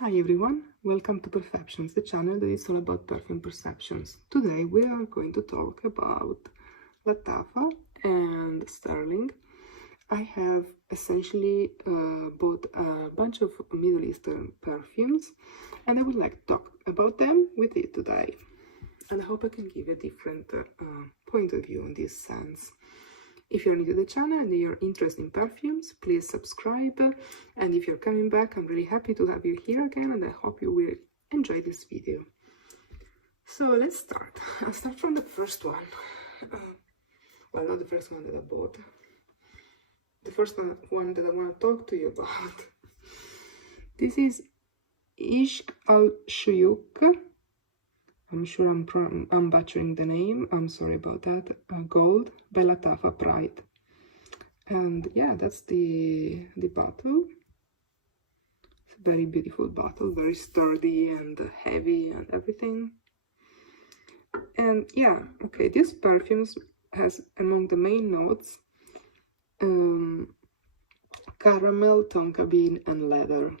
Hi everyone, welcome to Perfumes, the channel that is all about perfume perceptions. Today we are going to talk about Lattafa and Sterling. I have essentially bought a bunch of Middle Eastern perfumes and I would like to talk about them with you today. And I hope I can give a different point of view in this sense. If you're new to the channel and you're interested in perfumes, please subscribe. And if you're coming back, I'm really happy to have you here again and I hope you will enjoy this video. So let's start. I'll start from the first one. Well, not the first one that I bought. The first one that I want to talk to you about. This is Ishq al-Shuyuk. I'm sure I'm butchering the name, I'm sorry about that. Gold by Lattafa Pride. And yeah, that's the bottle. It's a very beautiful bottle, very sturdy and heavy and everything. And yeah, okay, this perfume has among the main notes caramel, tonka bean and leather.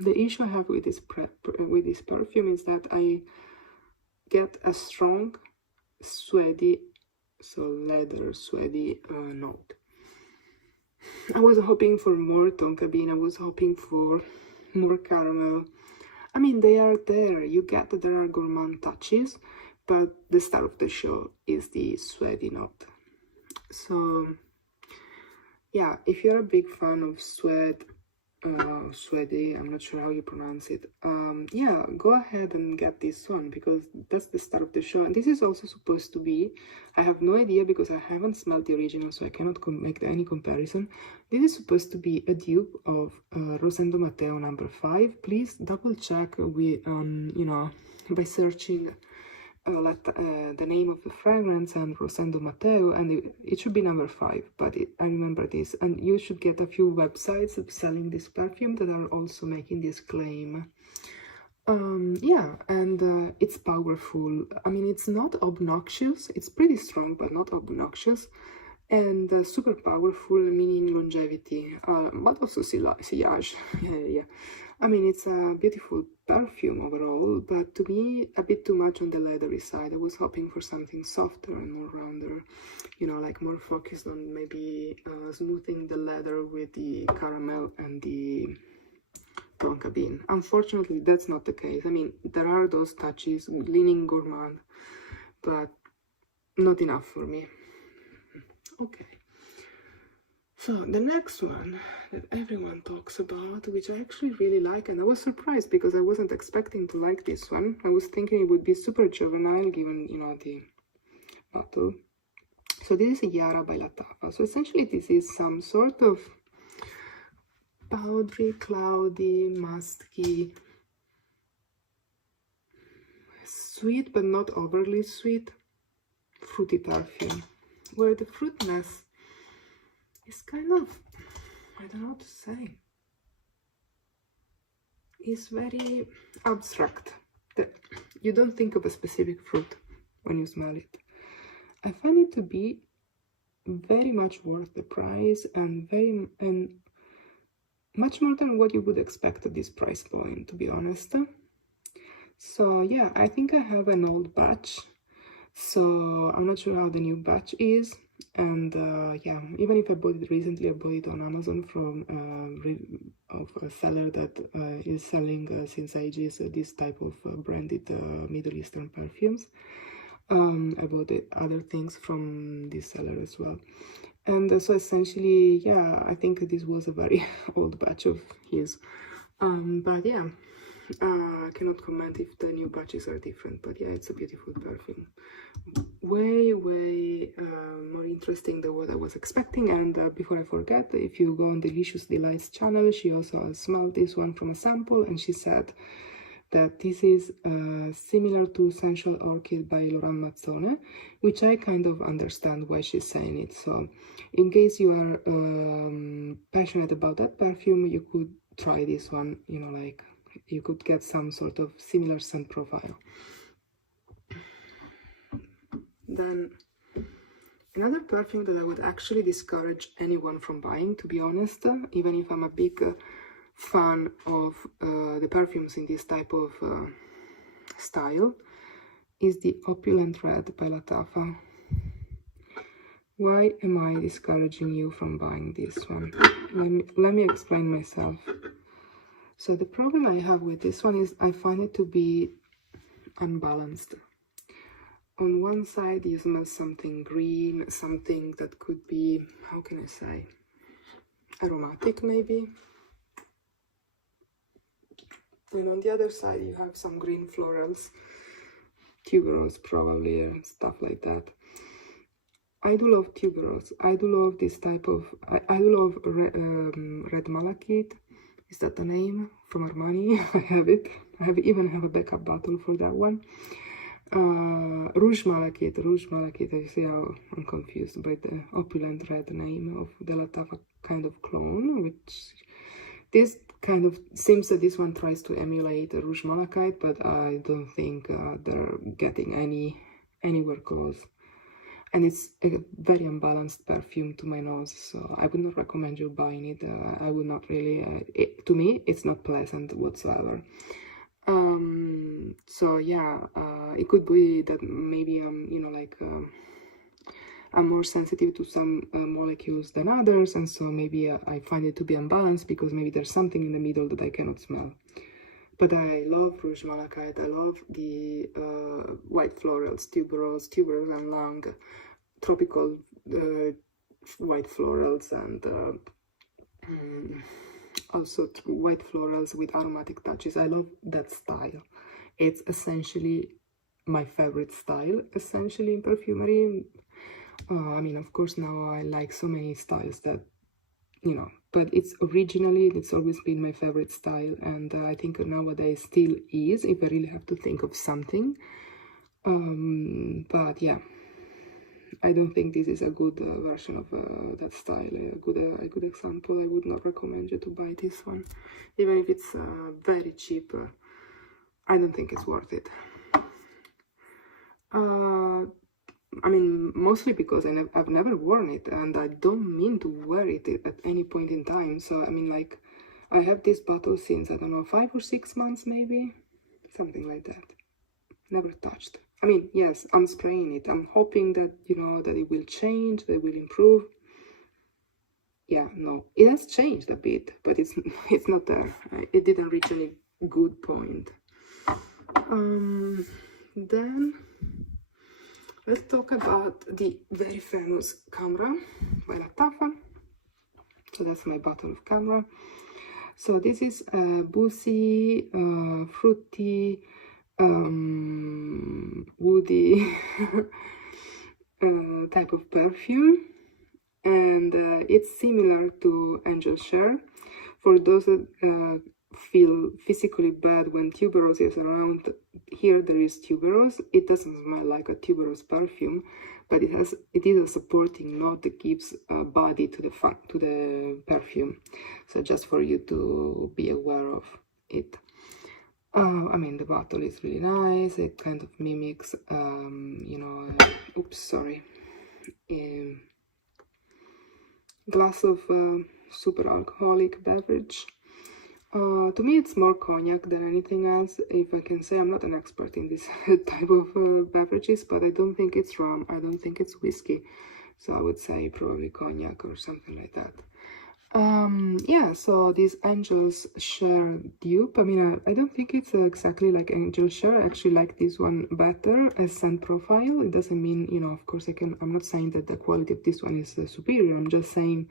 The issue I have with this perfume is that I get a strong sweaty, so leather sweaty note. I was hoping for more tonka bean, I was hoping for more caramel. I mean, they are there, you get that there are gourmand touches, but the star of the show is the sweaty note. So yeah, if you're a big fan of sweaty, I'm not sure how you pronounce it, yeah, go ahead and get this one because that's the start of the show. And this is also supposed to be, I have no idea because I haven't smelled the original, so I cannot make any comparison. This is supposed to be a dupe of Rosendo Matteo number 5. Please double check with you know, by searching the name of the fragrance and Rosendo Matteo, and it should be number 5, but I remember this. And you should get a few websites selling this perfume that are also making this claim. Yeah, and it's powerful. I mean, it's not obnoxious, it's pretty strong but not obnoxious, and super powerful, meaning longevity, but also sillage. Yeah, I mean, it's a beautiful perfume overall, but to me a bit too much on the leathery side. I was hoping for something softer and more rounder, you know, like more focused on maybe smoothing the leather with the caramel and the tonka bean. Unfortunately, that's not the case. I mean, there are those touches leaning gourmand, but not enough for me. Okay, so the next one that everyone talks about, which I actually really like, and I was surprised because I wasn't expecting to like this one. I was thinking it would be super juvenile given, you know, the bottle. So this is Yara by Lattafa. So essentially this is some sort of powdery, cloudy, musky, sweet but not overly sweet, fruity perfume, where the fruitness is kind of, I don't know how to say, it's very abstract. You don't think of a specific fruit when you smell it. I find it to be very much worth the price and much more than what you would expect at this price point, to be honest. So yeah, I think I have an old batch, so I'm not sure how the new batch is. And yeah, even if I bought it recently, I bought it on Amazon from a seller that is selling since ages this type of branded Middle Eastern perfumes. I bought other things from this seller as well. And so essentially, yeah, I think this was a very old batch of his. But yeah, I cannot comment if the new batches are different, but yeah, it's a beautiful perfume. Way more interesting than what I was expecting. And before I forget, if you go on Delicious Delights channel, she also smelled this one from a sample and she said that this is similar to Sensual Orchid by Laurent Mazzone, which I kind of understand why she's saying it. So in case you are passionate about that perfume, you could try this one, you know, like you could get some sort of similar scent profile. Then another perfume that I would actually discourage anyone from buying, to be honest, even if I'm a big fan of the perfumes in this type of style is the Opulent Red by Lattafa. Why am I discouraging you from buying this one? Let me explain myself. So the problem I have with this one is I find it to be unbalanced. On one side you smell something green, something that could be, how can I say, aromatic maybe. And on the other side you have some green florals, tuberose probably, and stuff like that. I do love tuberose. I do love this type of, I do love red malachite. Is that the name? From Armani. I have it. I even have a backup bottle for that one. Rouge malachite. I see how I'm confused by the Opulent Red name of the Lattafa kind of clone, which this kind of seems that this one tries to emulate Rouge malachite, but I don't think they're getting anywhere close. And it's a very unbalanced perfume to my nose, so I would not recommend you buying it. I would not really, to me, it's not pleasant whatsoever. So yeah, it could be that maybe I'm, you know, like, I'm more sensitive to some molecules than others, and so maybe I find it to be unbalanced because maybe there's something in the middle that I cannot smell. But I love Rouge malachite, I love the white florals, tuberose and long, tropical white florals, and also white florals with aromatic touches. I love that style. It's essentially my favorite style, essentially, in perfumery. I mean, of course, now I like so many styles that, you know, but it's always been my favorite style, and I think nowadays still is, if I really have to think of something. But yeah, I don't think this is a good version of that style, a good example. I would not recommend you to buy this one, even if it's very cheap. I don't think it's worth it. I mean, mostly because I've never worn it, and I don't mean to wear it at any point in time. So, I mean, like, I have this bottle since, I don't know, 5 or 6 months, maybe? Something like that. Never touched. I mean, yes, I'm spraying it. I'm hoping that, you know, that it will change, that it will improve. Yeah, no, it has changed a bit, but it's not there. It didn't reach any good point. Then let's talk about the very famous Camera by Lattafa. So that's my bottle of Camera. So this is a boozy, fruity, woody type of perfume, and it's similar to Angel Share. For those that feel physically bad when tuberose is around, here there is tuberose. It doesn't smell like a tuberose perfume, but it is a supporting note that gives body to the perfume. So just for you to be aware of it. I mean, the bottle is really nice. It kind of mimics, you know, oops, sorry, glass of super alcoholic beverage. To me, it's more cognac than anything else, if I can say. I'm not an expert in this type of beverages, but I don't think it's rum. I don't think it's whiskey. So I would say probably cognac or something like that. Yeah, so this Angel's Share dupe, I mean, I don't think it's exactly like Angel Share. I actually like this one better as scent profile. It doesn't mean, you know, of course, I'm not saying that the quality of this one is superior. I'm just saying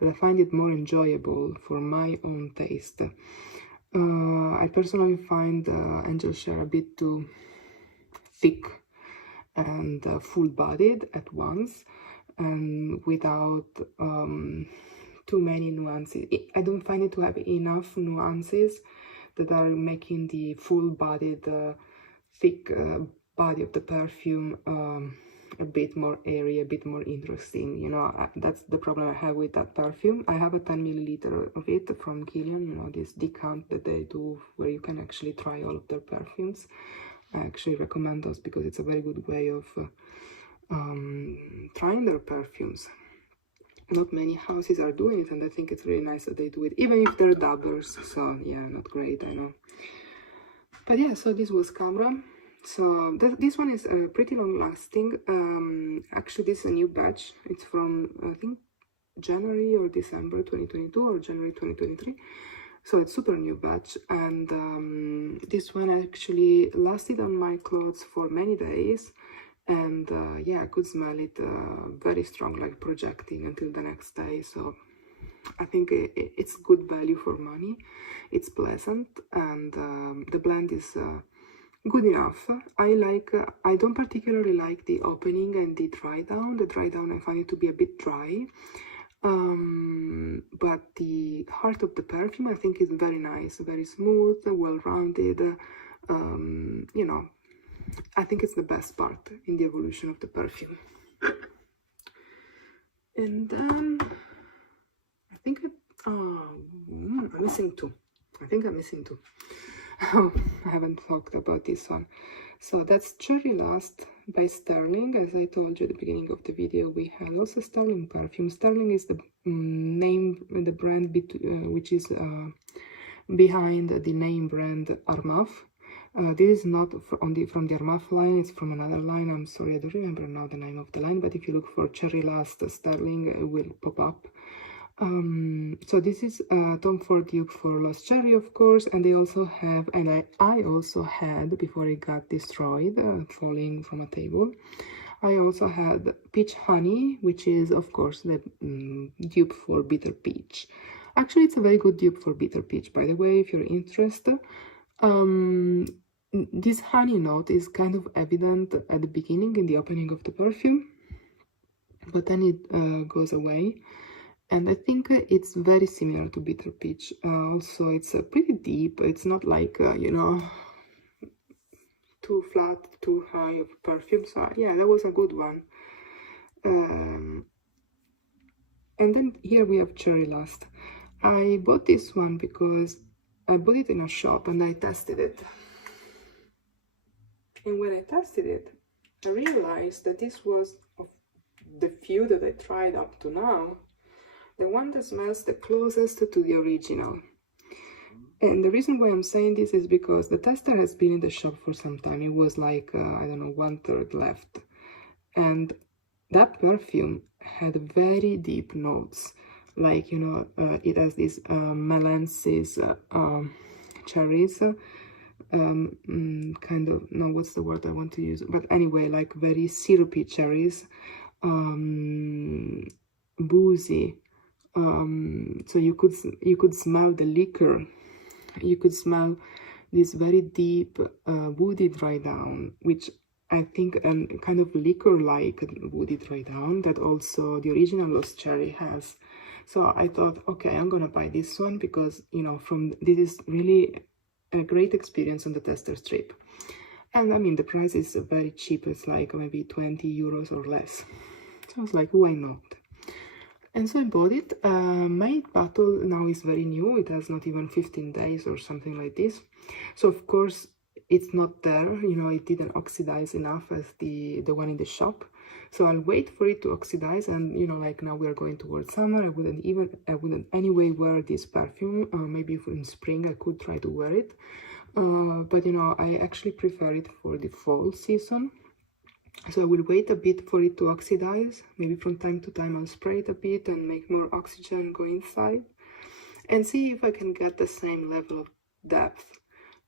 that I find it more enjoyable for my own taste. I personally find Angel Share a bit too thick and full-bodied at once, and without too many nuances. I don't find it to have enough nuances that are making the full-bodied, thick body of the perfume a bit more airy, a bit more interesting. You know, that's the problem I have with that perfume. I have a 10 milliliter of it from Kilian, you know, this decant that they do where you can actually try all of their perfumes. I actually recommend those because it's a very good way of trying their perfumes. not many houses are doing it, and I think it's really nice that they do it, even if they're dubbers. So yeah, not great, I know. But yeah, so this was Camera. So this one is pretty long lasting. Actually, this is a new batch. It's from, I think, January or December 2022 or January 2023. So it's super new batch, and this one actually lasted on my clothes for many days. And yeah, I could smell it very strong, like projecting until the next day. So I think it's good value for money. It's pleasant, and the blend is good enough. I don't particularly like the opening and the dry down. The dry down, I find it to be a bit dry. But the heart of the perfume, I think, is very nice, very smooth, well-rounded. You know, I think it's the best part in the evolution of the perfume. And then I think I'm missing two. I think I'm missing two. I haven't talked about this one. So that's Cherry Lust by Sterling. As I told you at the beginning of the video, we had also Sterling perfume. Sterling is the name, the brand which is behind the name brand Armaf. This is not from the Armaf line, it's from another line. I'm sorry, I don't remember now the name of the line, but if you look for Cherry Lust Sterling, it will pop up. So this is Tom Ford Dupe for Lost Cherry, of course, and they also have, and I also had, before it got destroyed, falling from a table, I also had Peach Honey, which is, of course, the dupe for Bitter Peach. Actually, it's a very good dupe for Bitter Peach, by the way, if you're interested. This honey note is kind of evident at the beginning, in the opening of the perfume, but then it goes away. And I think it's very similar to Bitter Peach. Also, it's pretty deep. It's not like, you know, too flat, too high of perfume. So yeah, that was a good one. And then here we have Cherry Lust. I bought this one because I bought it in a shop and I tested it. And when I tested it, I realized that this was, of the few that I tried up to now, the one that smells the closest to the original. And the reason why I'm saying this is because the tester has been in the shop for some time. It was like, I don't know, 1/3 left. And that perfume had very deep notes. Like, you know, it has these melances, cherries, kind of, no, what's the word I want to use? But anyway, like very syrupy cherries, boozy. So you could smell the liquor, you could smell this very deep woody dry down, which I think kind of liquor-like woody dry down that also the original Lost Cherry has. So I thought, okay, I'm gonna buy this one because, you know, this is really a great experience on the tester strip. And I mean, the price is very cheap. It's like maybe 20 euros or less. So I was like, why not? And so I bought it. My bottle now is very new. It has not even 15 days or something like this. So of course it's not there, you know, it didn't oxidize enough as the one in the shop. So I'll wait for it to oxidize, and you know, like now we're going towards summer. I wouldn't anyway wear this perfume. Maybe in spring I could try to wear it. But you know, I actually prefer it for the fall season. So I will wait a bit for it to oxidize. Maybe from time to time I'll spray it a bit and make more oxygen go inside. And see if I can get the same level of depth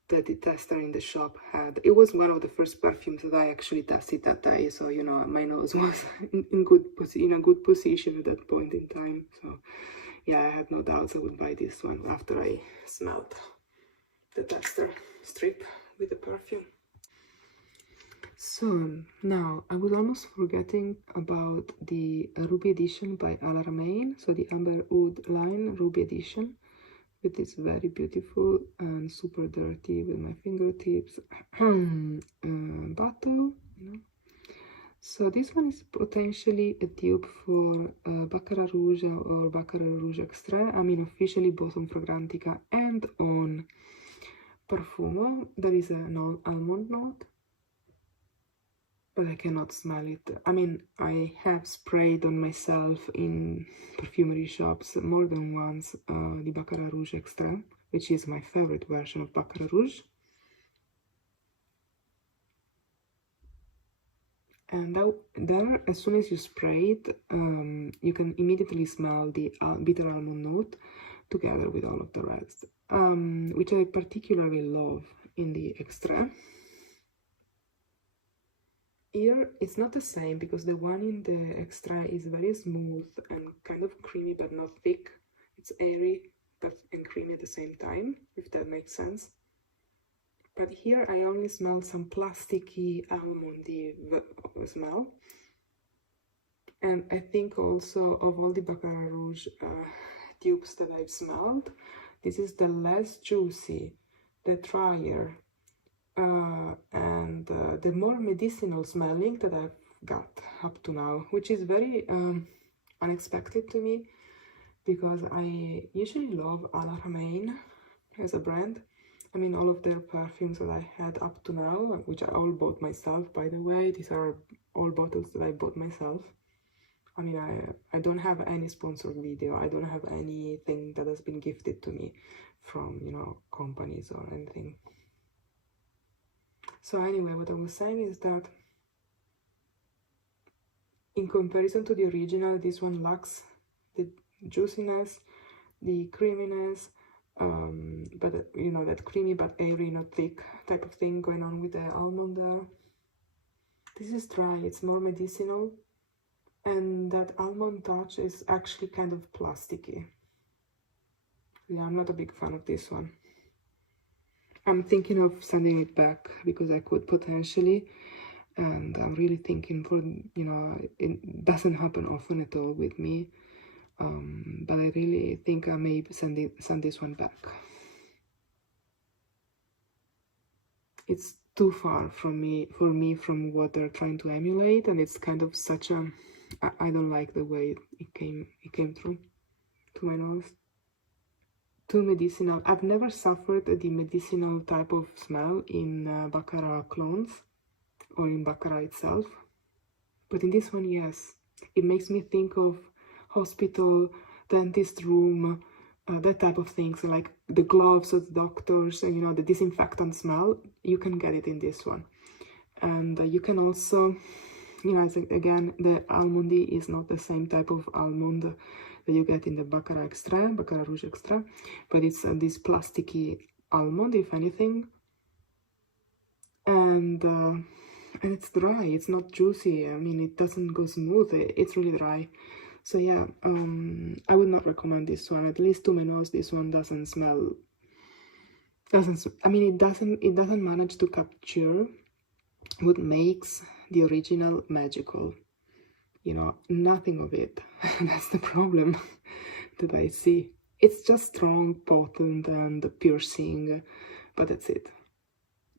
that the tester in the shop had. It was one of the first perfumes that I actually tested that day. So, you know, my nose was in a good position at that point in time. So, yeah, I had no doubts I would buy this one after I smelled the tester strip with the perfume. So now I was almost forgetting about the Ruby edition by Haramain. So the Amber Oud line Ruby edition, with this very beautiful and super dirty with my fingertips bottle. You know. So this one is potentially a dupe for Baccarat Rouge or Baccarat Rouge Extrait. I mean, officially both on Fragrantica and on Perfume. There is an almond note. but I cannot smell it. I mean, I have sprayed on myself in perfumery shops more than once the Baccarat Rouge Extra, which is my favorite version of Baccarat Rouge. And there, as soon as you spray it, you can immediately smell the bitter almond note together with all of the rest, which I particularly love in the Extra. Here it's not the same because the one in the Extra is very smooth and kind of creamy but not thick. It's airy but and creamy at the same time, if that makes sense. But here I only smell some plasticky almondy smell. And I think also of all the Baccarat Rouge dupes that I've smelled, this is the less juicy, the drier, and the more medicinal smelling that I've got up to now, which is very unexpected to me, because I usually love Haramain as a brand. I mean, all of their perfumes that I had up to now, which I all bought myself, by the way. These are all bottles that I bought myself. I mean, I don't have any sponsored video. I don't have anything that has been gifted to me from, you know, companies or anything. So anyway, what I was saying is that in comparison to the original, this one lacks the juiciness, the creaminess, but you know, that creamy but airy, not thick type of thing going on with the almond there. This is dry, it's more medicinal, and that almond touch is actually kind of plasticky. Yeah, I'm not a big fan of this one. I'm thinking of sending it back because I could potentially, and I'm really thinking for, you know, it doesn't happen often at all with me, but I really think I may send this one back. It's too far from for me from what they're trying to emulate, and it's kind of such a, I don't like the way it came through to my nose. Too medicinal. I've never suffered the medicinal type of smell in Baccarat clones or in Baccarat itself, but in this one, yes. It makes me think of hospital, dentist room, that type of things, like the gloves of the doctors, and you know, the disinfectant smell. You can get it in this one, and you can also, you know, again, the almondy is not the same type of almond that you get in the Baccarat Extra, Baccarat Rouge Extra, but it's this plasticky almond, if anything, and it's dry. It's not juicy. I mean, it doesn't go smooth. It's really dry. So yeah, I would not recommend this one. At least to my nose, this one doesn't smell. I mean, it doesn't manage to capture what makes the original magical. You know, nothing of it. That's the problem that I see. It's just strong, potent, and piercing, but that's it.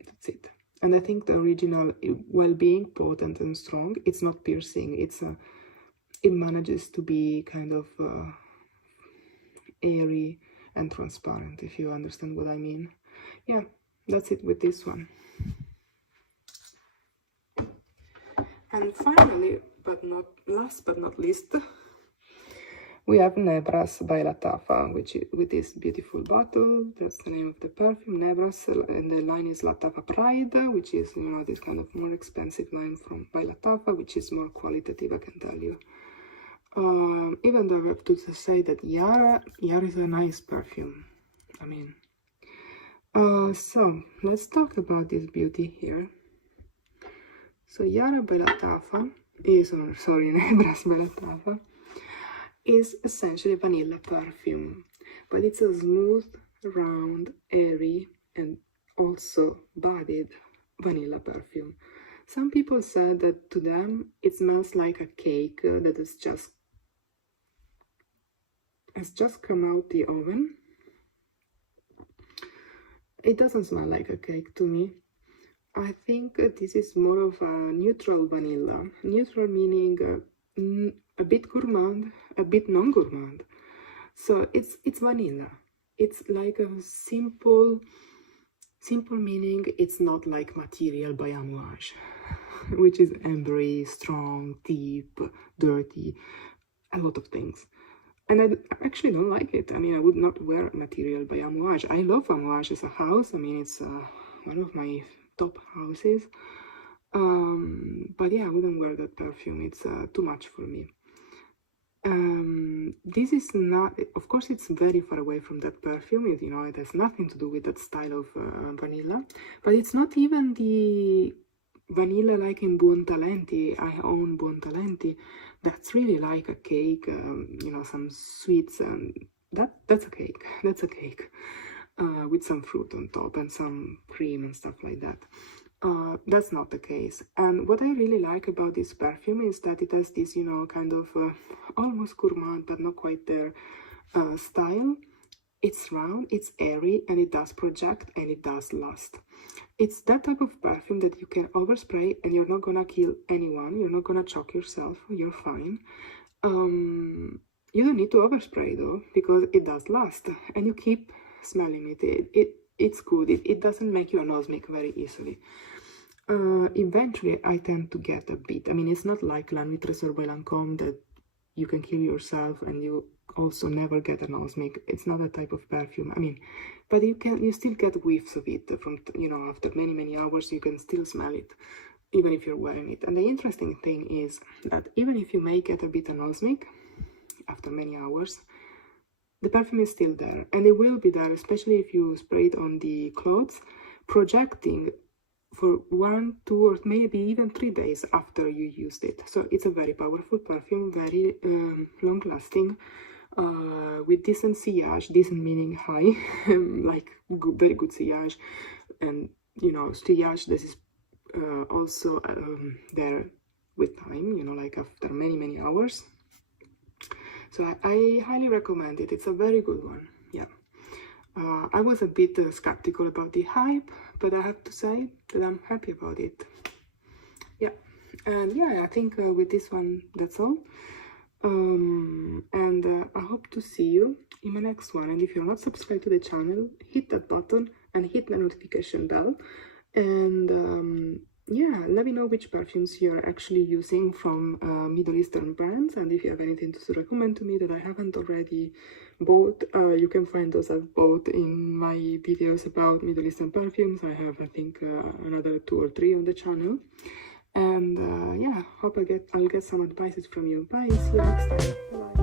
That's it. And I think the original, while being potent and strong, it's not piercing. It manages to be kind of airy and transparent, if you understand what I mean. Yeah, that's it with this one. And finally, but not last but not least, we have Nebras by Lattafa, which is with this beautiful bottle. That's the name of the perfume, Nebras, and the line is Lattafa Pride, which is, you know, this kind of more expensive line from by Lattafa, which is more qualitative, I can tell you. Even though I have to say that Yara is a nice perfume. I mean, so let's talk about this beauty here. So Yara by Lattafa is, sorry, Nebras by Lattafa is essentially vanilla perfume, but it's a smooth, round, airy, and also bodied vanilla perfume. Some people said that to them it smells like a cake that has just come out the oven. It doesn't smell like a cake to me. I think this is more of a neutral vanilla. Neutral meaning a bit gourmand, a bit non-gourmand. So it's vanilla. It's like a simple meaning. It's not like Material by Amouage. which is ambery, strong, deep, dirty, a lot of things. And I actually don't like it. I mean, I would not wear material by Amouage. I love Amouage as a house. I mean, it's one of my top houses. But yeah, I wouldn't wear that perfume. It's too much for me. This is not, of course, it's very far away from that perfume. You know, it has nothing to do with that style of vanilla. But it's not even the vanilla like in Buontalenti. I own Buontalenti. That's really like a cake, you know, some sweets, and that's a cake. That's a cake with some fruit on top and some cream and stuff like that. That's not the case. And what I really like about this perfume is that it has this, you know, kind of almost gourmand but not quite there style. It's round, it's airy, and it does project, and it does last. It's that type of perfume that you can overspray and you're not gonna kill anyone, you're not gonna choke yourself, you're fine. You don't need to overspray though, because it does last, and you keep smelling it. It's good. It doesn't make you anosmic very easily. Eventually, I tend to get a bit. I mean, it's not like La Nuit Trésor by Lancôme that you can kill yourself and you also never get anosmic. It's not that type of perfume. I mean, but you still get whiffs of it from, you know, after many hours. You can still smell it, even if you're wearing it. And the interesting thing is that even if you may get a bit anosmic after many hours, the perfume is still there, and it will be there, especially if you spray it on the clothes, projecting for 1, 2, or maybe even 3 days after you used it. So it's a very powerful perfume, very long-lasting, with decent sillage, decent meaning high, like very good sillage, and you know, sillage this is also there with time, you know, like after many hours. So I highly recommend it. It's a very good one. Yeah. I was a bit skeptical about the hype, but I have to say that I'm happy about it. Yeah. And yeah, I think with this one, that's all. And I hope to see you in my next one. And if you're not subscribed to the channel, hit that button and hit the notification bell. And yeah, let me know which perfumes you're actually using from Middle Eastern brands, and if you have anything to recommend to me that I haven't already bought, you can find those I've bought in my videos about Middle Eastern perfumes. I have, I think, another 2 or 3 on the channel. And yeah, hope I'll get some advices from you. Bye, see you next time. Bye.